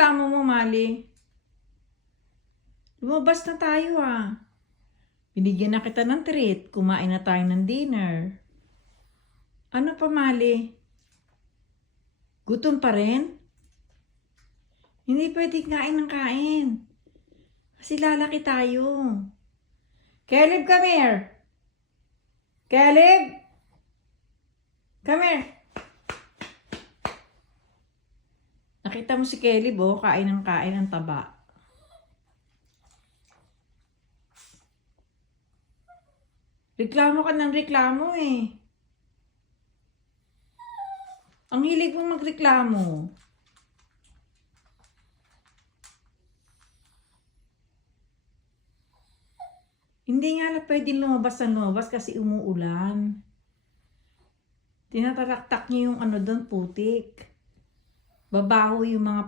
reklamo mo, Mali? Lumabas na tayo Binigyan na kita ng treat. Kumain na tayo ng dinner. Ano pa, Mali? Gutom pa rin? Hindi pwedeng kain ng kain. Kasi lalaki tayo. Caleb, come here. Caleb? Come here. Nakita mo si Caleb, kain ng taba. Reklamo ka ng reklamo Ang hilig mong magreklamo. Hindi nga na pwedeng lumabas kasi umuulan. Tinataraktak niyo yung doon, putik. Babaho yung mga